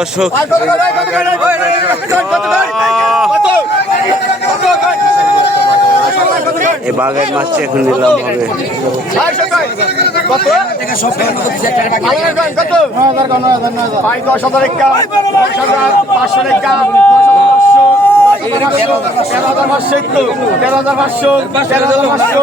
দর্শক এই বাঘের মাছটা এখন নিলাম হবে ভাই দশ হাজার একা দশ হাজার পাঁচশো একা তেরো হাজার পাঁচশো একটু তেরো হাজার পাঁচশো তেরো হাজার পাঁচশো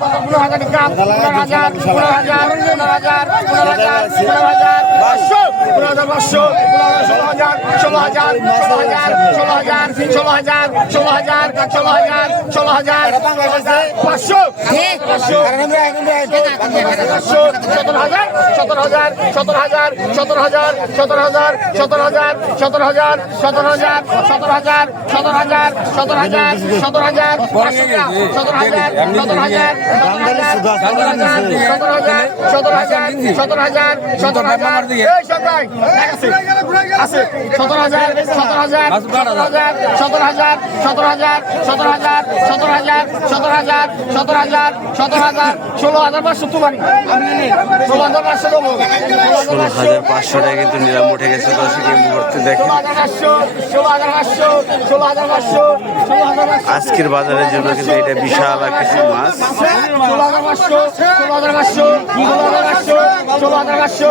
পনেরো হাজার পনেরো হাজার পনেরো হাজার পনেরো হাজার পনেরো হাজার পাঁচশো ষোলো হাজার ষোলো হাজার ষোলো হাজার ষোলো হাজার ষোলো হাজার ষোলো হাজার ষোলো হাজার ষোলো হাজার পাঁচশো পাঁচশো পাঁচশো সতেরো হাজার সতেরো হাজার সতেরো হাজার সতেরো হাজার সতেরো হাজার সতেরো হাজার সতেরো হাজার সতেরো হাজার সতেরো হাজার সতেরো হাজার সতেরো হাজার সতেরো হাজার সতেরো হাজার সতেরো হাজার সতেরো হাজার সতেরো হাজার সতেরো হাজার সতেরো হাজার সতেরো হাজার আছে সতেরো হাজার সতেরো হাজার সতেরো হাজার সতেরো হাজার সতেরো হাজার সতেরো হাজার সতেরো হাজার সতেরো হাজার সতেরো হাজার ষোলো হাজার পাঁচশো তোমারই ষোলো হাজার পাঁচশো দেবো ষোলো হাজার ষোলো হাজার পাঁচশো টাকা কিন্তু নিলাম উঠে গেছে দর্শক এই মুহূর্তে দেখেন ষোলো হাজার পাঁচশো ষোলো হাজার পাঁচশো ষোলো হাজার পাঁচশো আজকের বাজারের জন্য কিন্তু এটা বিশাল মাছ ষোলো হাজার পাঁচশো ষোলো হাজার পাঁচশো ষোলো হাজার পাঁচশো ষোলো হাজার পাঁচশো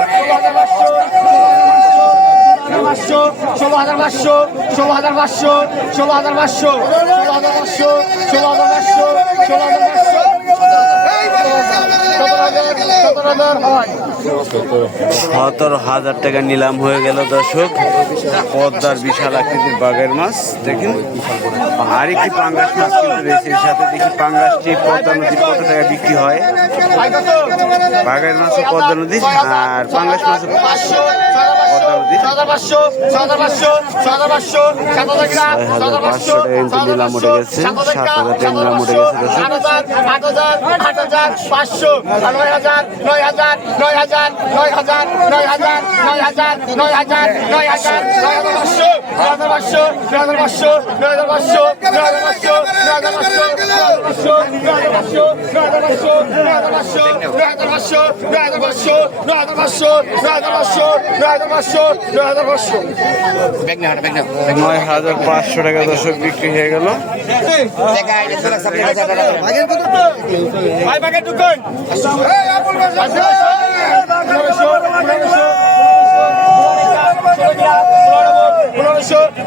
পাঁচশো ষোলো হাজার পাঁচশো ষোলো হাজার পাঁচশো ষোলো হাজার পাঁচশো ষোলো হাজার পাঁচশো ষোলো হাজার পাঁচশো ষোলো হাজার পাঁচশো। সতেরো হাজার টাকা নিলাম হয়ে গেল দর্শক। পদ্মার বিশাল আকৃতির বাঘের মাছ দেখেন। আর একটি পাঙ্গাস মাছ কিন্তু রয়েছে। এর সাথে দেখি পাঙ্গাসটি পদ্মা নদীর কত টাকা বিক্রি হয়? বাঘের মাছও পদ্মা নদীর আর পাঙ্গাস মাছও নয় হাজার পাঁচশো নয় হাজার নয় হাজার নয় হাজার নয় হাজার নয় হাজার পাঁচশো নয় হাজার পাঁচশো টাকা দর্শক বিক্রি হয়ে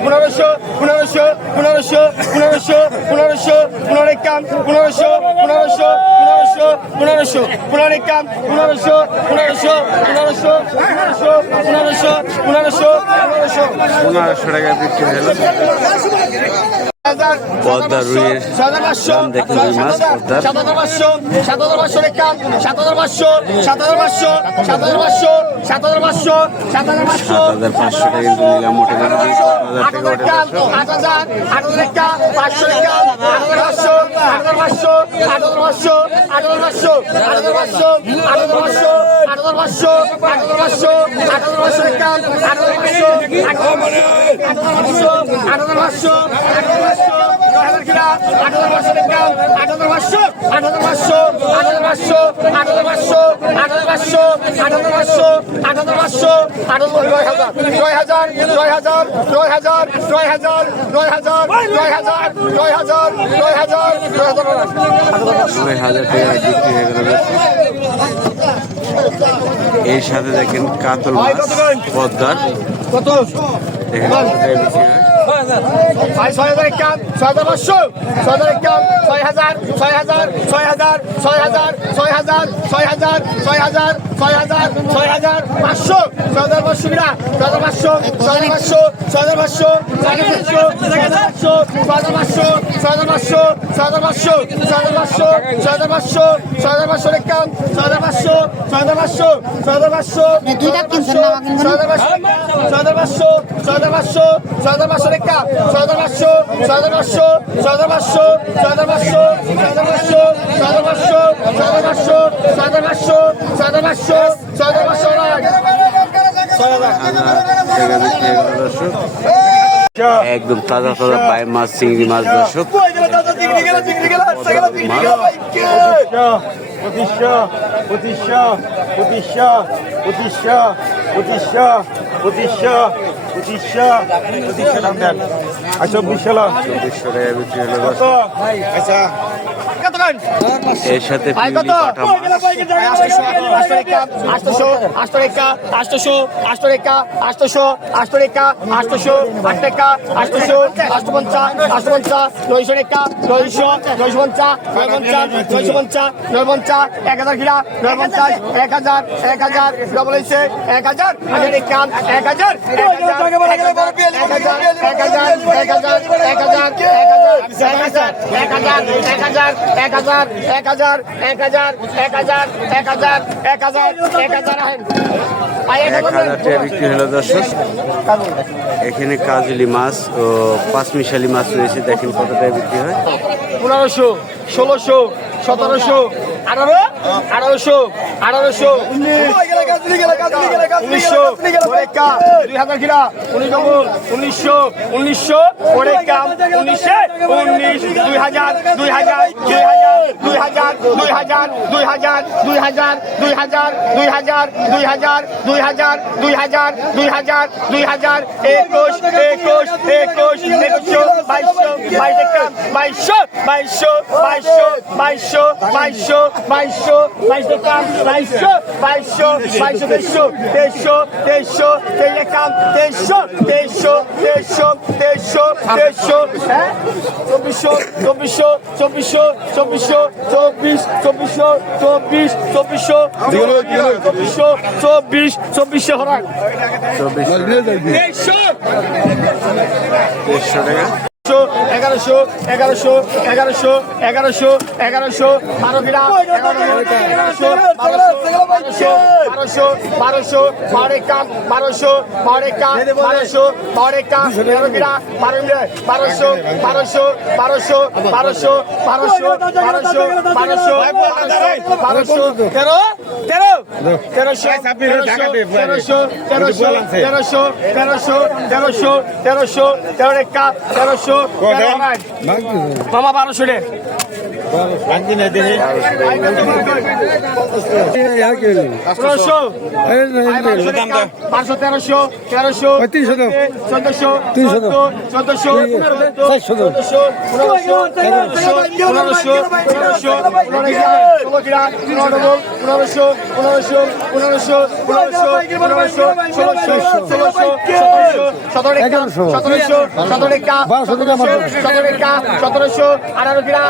পনেরোশো পনেরোশো পনেরোশো পনেরোশো পনেরোশো পনেরোশো পনেরোশো পনেরোশো পনেরো কাম, পনেরোশো পনেরোশো পনেরোশো পনেরোশো পনেরোশো পনেরোশো পনেরোশো। পনেরোশো টাকা বিক্রি গেল পদ্মা রুইয়ের দাম দেখুন রুই মাছ পদ্মার সাত হাজার পাঁচশো সাত হাজার পাঁচশো রেখাম সাত হাজার পাঁচশো সাত হাজার পাঁচশো সাত হাজার পাঁচশো সাত হাজার পাঁচশো সাত হাজার পাঁচশো সাত হাজার পাঁচশো টাকা কিন্তু নিলাম মোটে গেল সাত হাজার টাকা ওঠে দর্শক আট হাজার আট হাজার পাঁচশো একটা আট হাজার পাঁচশো আট হাজার পাঁচশো আট হাজার পাঁচশো আট হাজার পাঁচশো আট হাজার পাঁচশো আট হাজার পাঁচশো আট হাজার পাঁচশো আট হাজার পাঁচশো আট হাজার পাঁচশো আট হাজার পাঁচশো আট হাজার পাঁচশো আট হাজার পাঁচশো আট হাজার পাঁচশো নয় হাজার আট হাজার পাঁচশো একটা আট হাজার পাঁচশো আট হাজার পাঁচশো আট হাজার পাঁচশো আট হাজার পাঁচশো আট হাজার পাঁচশো আট হাজার পাঁচশো আট হাজার পাঁচশো আট হাজার নয় হাজার নয় হাজার নয় হাজার নয় হাজার নয় হাজার নয় হাজার নয় হাজার নয় হাজার নয় হাজার নয় হাজার নয় হাজার টাকা বিক্রি হয়ে গেল এর সাথে দেখেন কাতল মাছ পদ্মার। কত? দেখেন হয় ভাই ছয় হাজার একান ছয় হাজার পাঁচশো ছয় হাজার একান ছয় হাজার ছয় হাজার ছয় হাজার ছয় হাজার ছয় হাজার ছয় হাজার ছয় হাজার ছয় হাজার ছয় হাজার পাঁচশো ছয় হাজার পাঁচশো বিরা ছয় হাজার পাঁচশো ছয় হাজার পাঁচশো ছয় হাজার পাঁচশো ছয় হাজার পাঁচশো ছয় হাজার পাঁচশো ছয় হাজার পাঁচশো ছয় হাজার পাঁচশো ছয় হাজার পাঁচশো ছয় হাজার পাঁচশো ছয় হাজার পাঁচশো একান ছয় হাজার পাঁচশো ছয় হাজার পাঁচশো ছয় হাজার পাঁচশো? ছয় হাজার পাঁচশো ছয় হাজার পাঁচশো ছয় হাজার পাঁচশো ছয় হাজার পাঁচশো রেখা ছয় হাজার পাঁচশো ছয় হাজার পাঁচশো ছয় হাজার পাঁচশো ছয় হাজার পাঁচশো ছয় হাজার পাঁচশো ছয় হাজার পাঁচশো ছয় হাজার পাঁচশো ছয় হাজার পাঁচশো ছয় হাজার পাঁচশো ছয় হাজার পাঁচশো টাকা একদম তাজা তাজা পাই মাছ। চিংড়ি মাছ দর্শক পঁচিশশো পঁচিশশো পঁচিশশো পঁচিশশো পঁচিশশো পঁচিশশো আচ্ছা বিশাল আচ্ছা এর সাথে এক হাজার ঘিরা নয় পঞ্চাশ এক হাজার এক হাজার ডবল হয়েছে এক হাজার এক হাজার এক কাম এক হাজার এক হাজার এক হাজার এক হাজার এক হাজার এক হাজার এক হাজার এক হাজার এক হাজার এক হাজার এক হাজার এক হাজার এক হাজার এক হাজার এক হাজার এক হাজার বিক্রি হলো এখানে কাজলি মাছ ও পাঁচমিশালি মাছ রয়েছে দেখেন কত বিক্রি হয় পনেরোশো ষোলোশো সতেরোশো আঠারো আঠারোশো আঠারোশো উনিশশো ওরেকা দুই হাজার কিরা উনিশ ডবল উনিশশো উনিশশো ওরেকা উনিশে উনিশ দুই হাজার দুই হাজার দুই হাজার। দুই হাজার দুই হাজার দুই হাজার দুই হাজার দুই হাজার দুই হাজার দুই হাজার দুই হাজার দুই হাজার দুই হাজার একুশ একুশ একুশ একুশশো বাইশশো বাইশ বাইশশো বাইশশো বাইশশো বাইশশো বাইশশো বাইশশো বাইশ বাইশশো বাইশশো বাইশশো তেইশশো তেইশশো তেইশশো তেইশ একাম তেইশশো তেইশশো তেইশশো তেইশশো তেইশশো হ্যাঁ চব্বিশশো চব্বিশশো চব্বিশশো চব্বিশ চব্বিশশো চব্বিশ চব্বিশশো চব্বিশশো চব্বিশ চব্বিশশো হরাক চব্বিশ। দেড়শো টাকা। এগারোশো এগারোশো এগারোশো এগারোশো এগারোশো বারো কিরা এগারোশো বারোশো বারোশো বারোশো বারো কাম বারোশো বারো কাম বারোশো বারো কাম তেরো কিরা বারো বারোশো বারোশো বারোশো বারোশো বারোশো বারোশো বারোশো বারোশো তেরো তেরো তেরোশো তেরোশো তেরোশো তেরোশো তেরোশো তেরোশো তেরোশো তেরো রেখা তেরোশো মামা বারোশো রে। বারোশো তেরোশো তেরোশো তিনশো চোদ্দশো তিনশো চোদ্দশো চোদ্দশো পনেরোশো পনেরোশো পনেরোশো পনেরোশো পনেরোশো পনেরোশো পনেরোশো ষোলোশো ষোলোশো সতেরোশো সতেরোশো সতেরোশো সতেরোশো আঠারো কিরা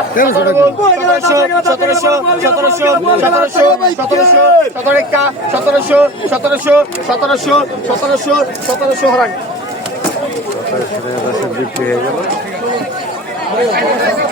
সতেরোশো সতেরোশো সতেরোশো সতেরোশো সতেরোশো সতেরো একা সতেরোশো সতেরোশো সতেরোশো সতেরোশো সতেরোশো হরান হয়ে